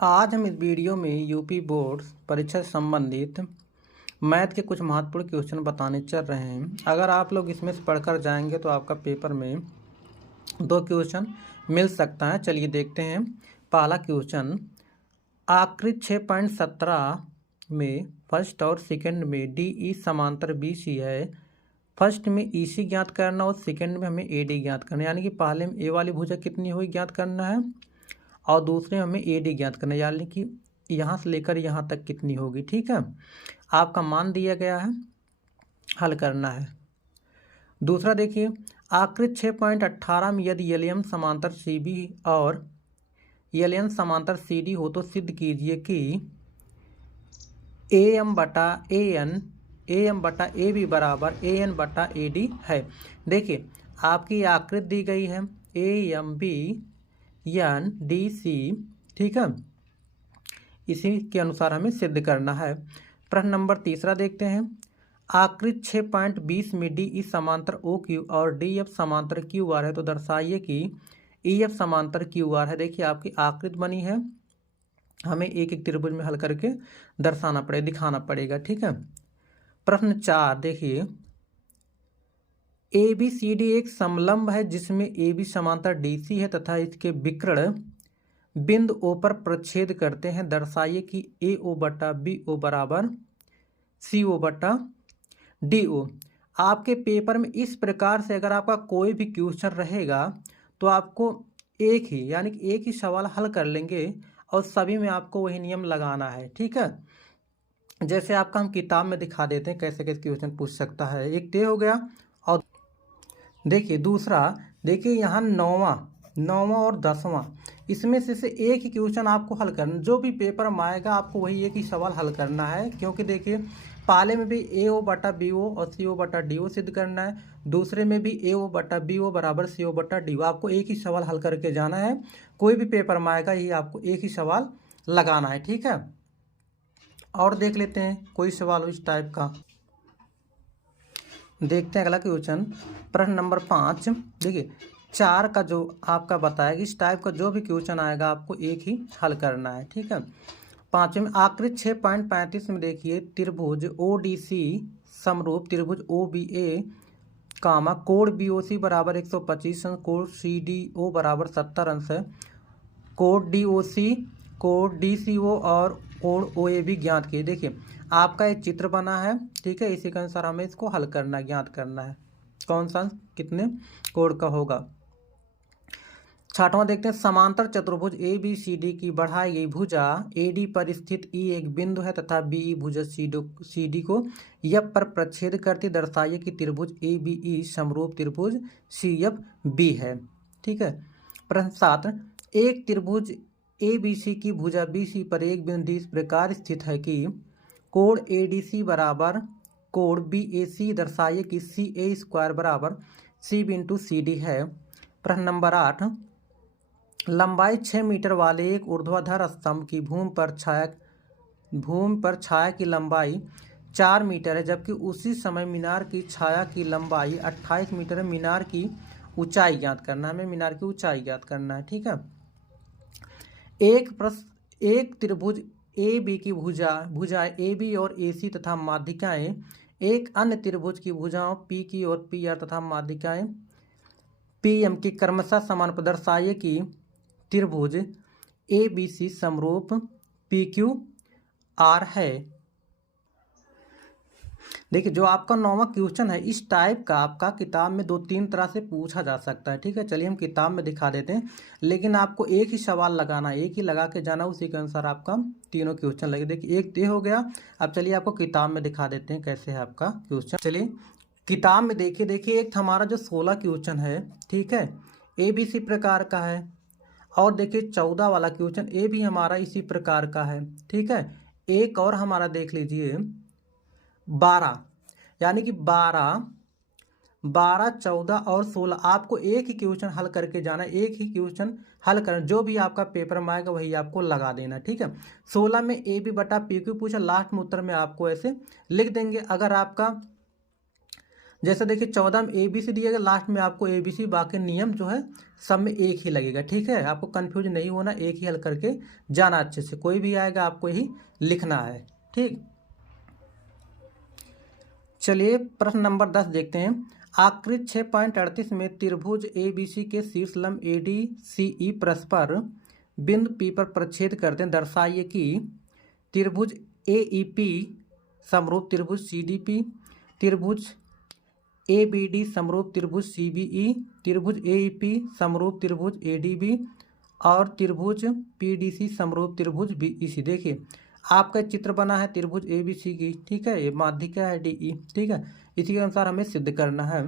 आज हम इस वीडियो में यूपी बोर्ड परीक्षा से संबंधित मैथ के कुछ महत्वपूर्ण क्वेश्चन बताने चल रहे हैं। अगर आप लोग इसमें से पढ़कर जाएंगे तो आपका पेपर में 2 क्वेश्चन मिल सकता है। चलिए देखते हैं। पहला क्वेश्चन, आकृति 6.17 में फर्स्ट और सेकंड में डी ई समांतर बी सी है। फर्स्ट में ई सी ज्ञात करना और सेकंड में हमें ए डी ज्ञात करना, यानी कि पहले में ए वाली भुजा कितनी हुई ज्ञात करना है और दूसरे में हमें ए डी ज्ञात करना है, यानी कि यहाँ से लेकर यहाँ तक कितनी होगी। ठीक है, आपका मान दिया गया है, हल करना है। दूसरा देखिए, आकृति 6.18 में यदि एल एम समांतर सी बी और एल एन समांतर सी डी हो तो सिद्ध कीजिए कि ए एम बटा ए बी बराबर ए एन बटा ए डी है। देखिए आपकी आकृति दी गई है A M B N D C, ठीक है, इसी के अनुसार हमें सिद्ध करना है। प्रश्न नंबर तीसरा देखते हैं। आकृति 6.20 में डी ई समांतर ओ क्यू और डी एफ समांतर क्यू आर है तो दर्शाइए कि ई एफ समांतर क्यू आर है। देखिए आपकी आकृति बनी है, हमें एक एक त्रिभुज में हल करके दर्शाना पड़ेगा, दिखाना पड़ेगा। ठीक है। प्रश्न 4 देखिए, ए बी सी डी एक समलंब है जिसमें ए बी समांतर डी सी है तथा इसके विकर्ण बिंदु ओ पर प्रच्छेद करते हैं। दर्शाइए कि ए ओ बटा बी ओ बराबर सी ओ बटा डी ओ। आपके पेपर में इस प्रकार से अगर आपका कोई भी क्वेश्चन रहेगा तो आपको एक ही यानी कि एक ही सवाल हल कर लेंगे और सभी में आपको वही नियम लगाना है। ठीक है, जैसे आपका हम किताब में दिखा देते हैं कैसे कैसे क्वेश्चन पूछ सकता है। एक ते हो गया। और देखिए दूसरा, देखिए यहाँ नौवां और 10वां, इसमें से एक ही क्वेश्चन आपको हल करना, जो भी पेपर में आएगा आपको वही एक ही सवाल हल करना है। क्योंकि देखिए पहले में भी ए ओ बटा बी ओ और सी ओ बटा डी ओ सिद्ध करना है, दूसरे में भी ए ओ बटा बी ओ बराबर सी ओ बटा डी ओ। आपको एक ही सवाल हल करके जाना है, कोई भी पेपर में आएगा ये आपको एक ही सवाल लगाना है। ठीक है, और देख लेते हैं कोई सवाल हो इस टाइप का। देखते हैं अगला क्वेश्चन, प्रश्न नंबर 5। देखिए 4 का जो आपका बताएगा इस टाइप का जो भी क्वेश्चन आएगा आपको एक ही हल करना है। ठीक है। 5वें में आकृति 6.35 में देखिए, त्रिभुज ओ डी सी समरूप त्रिभुज ओ बी ए कामा कोण बी ओ सी बराबर 125 अंश, कोण सी डी ओ बराबर 70 अंश है। कोण डी ओ सी, कोण डी सी ओ और कोण ओ ए बी ज्ञात किए। देखिए आपका एक चित्र बना है, ठीक है, इसी के अनुसार हमें इसको हल करना, ज्ञात करना है कौन सा कितने कोण का होगा। 6वां देखते हैं, समांतर चतुर्भुज ए बी सी डी की बढ़ाई गई भुजा ए डी पर स्थित ई एक बिंदु है तथा बी ई भुजा सी डी को एफ पर प्रच्छेद करती। दर्शाइए कि त्रिभुज ए बी ई समरूप त्रिभुज सी एफ बी है। ठीक है। प्रश्न 7, एक त्रिभुज ए बी सी की भुजा बी सी पर एक बिंदु इस प्रकार स्थित है कि कोण ए डी सी बराबर कोण बी ए सी। दर्शाइए कि सी ए स्क्वायर बराबर C B into C D है। प्रश्न नंबर 8, लंबाई 6 मीटर वाले एक ऊर्ध्वाधर स्तंभ की भूमि पर छाया की लंबाई 4 मीटर है, जबकि उसी समय मीनार की छाया की लंबाई 28 मीटर है। मीनार की ऊंचाई ज्ञात करना है, हमें मीनार की ऊंचाई ज्ञात करना है। ठीक है। एक त्रिभुज ए बी की भुजाएं ए बी और ए सी तथा माध्यिकाएं एक अन्य त्रिभुज की भुजाओं पी की और पी आर तथा माध्यिकाएं पी एम की क्रमशः समान। दर्शाइए कि त्रिभुज ए बी सी समरूप पी क्यू आर है। देखिए जो आपका 9वां क्वेश्चन है इस टाइप का आपका किताब में 2-3 तरह से पूछा जा सकता है। ठीक है, चलिए हम किताब में दिखा देते हैं, लेकिन आपको एक ही सवाल लगाना, एक ही लगा के जाना, उसी के अनुसार आपका तीनों क्वेश्चन लगे। देखिए एक ये हो गया। अब चलिए आपको किताब में दिखा देते हैं कैसे है आपका क्वेश्चन। चलिए किताब में देखिए एक हमारा जो 16 क्वेश्चन है, ठीक है, ए बी सी प्रकार का है। और देखिए 14 वाला क्वेश्चन ए भी हमारा इसी प्रकार का है। ठीक है, एक और हमारा देख लीजिए 12, यानी कि 12, 14 और 16। आपको एक ही क्वेश्चन हल करके जाना, एक ही क्वेश्चन हल करना, जो भी आपका पेपर में आएगा वही आपको लगा देना। ठीक है। 16 में ए बी बटा पी क्यू पूछा, लास्ट में उत्तर में आपको ऐसे लिख देंगे। अगर आपका जैसे देखिए 14 में ABC दिया गया, लास्ट में आपको ABC, बाकी नियम जो है सब में एक ही लगेगा। ठीक है, आपको कंफ्यूज नहीं होना, एक ही हल करके जाना अच्छे से, कोई भी आएगा आपको यही लिखना है। ठीक, चलिए प्रश्न नंबर 10 देखते हैं। आकृति 6.38 में त्रिभुज ABC के शीर्ष लंब ADCE परस्पर बिंदु P पर प्रच्छेद करते हैं। दर्शाइए कि त्रिभुज AEP समरूप त्रिभुज CDP, त्रिभुज ABD समरूप त्रिभुज CBE, त्रिभुज AEP समरूप त्रिभुज ADB और त्रिभुज PDC समरूप त्रिभुज BEC। देखिए आपका चित्र बना है त्रिभुज ABC की। ठीक है, ये माध्यिका है DE। ठीक है, इसी के अनुसार हमें सिद्ध करना है।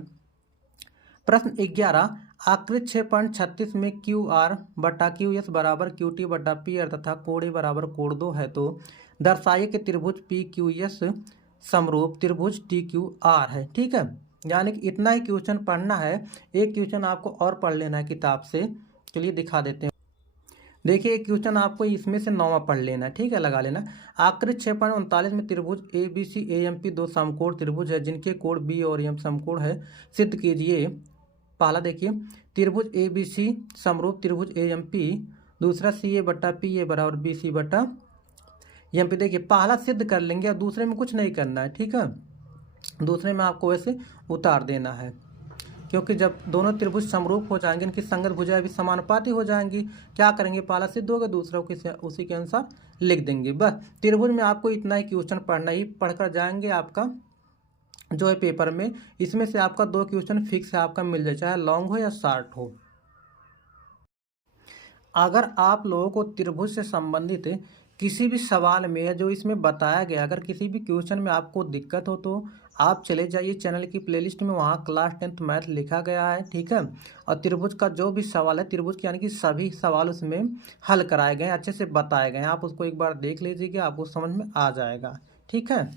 प्रश्न 11, आकृति 6.36 में QR बटा QS बराबर QT बटा PR तथा कोण A बराबर कोण 2 है, तो दर्शाइए कि त्रिभुज PQS समरूप त्रिभुज TQR है। ठीक है, यानी कि इतना ही क्वेश्चन पढ़ना है, एक क्वेश्चन आपको और पढ़ लेना है किताब से। चलिए दिखा देते हैं। देखिए एक क्वेश्चन आपको इसमें से 9वां पढ़ लेना है। ठीक है, लगा लेना। आकृति 6.39 में त्रिभुज ABC AMP दो समकोण त्रिभुज है जिनके कोण B और M समकोण है, सिद्ध कीजिए। पहला देखिए त्रिभुज ABC समरूप त्रिभुज AMP, दूसरा CA बटा PA बराबर BC बटा MP। देखिए पहला सिद्ध कर लेंगे और दूसरे में कुछ नहीं करना है। ठीक है, दूसरे में आपको वैसे उतार देना है, क्योंकि जब दोनों त्रिभुज समरूप हो जाएंगे, इनकी संगत भुजाएं भी समानुपाती हो जाएंगी, क्या करेंगे, पहला सिद्ध होगा, दूसरा उसी के अनुसार लिख देंगे। बस त्रिभुज में आपको इतना ही क्वेश्चन पढ़ना ही पढ़कर जाएंगे। आपका जो है पेपर में इसमें से आपका 2 क्वेश्चन फिक्स है, आपका मिल जाए, चाहे लॉन्ग हो या शॉर्ट हो। अगर आप लोगों को त्रिभुज से संबंधित किसी भी सवाल में या जो इसमें बताया गया, अगर किसी भी क्वेश्चन में आपको दिक्कत हो तो आप चले जाइए चैनल की प्लेलिस्ट में, वहाँ क्लास 10th मैथ लिखा गया है। ठीक है, और त्रिभुज का जो भी सवाल है, त्रिभुज के यानी कि सभी सवाल उसमें हल कराए गए हैं, अच्छे से बताए गए हैं। आप उसको एक बार देख लीजिएगा, आपको समझ में आ जाएगा। ठीक है।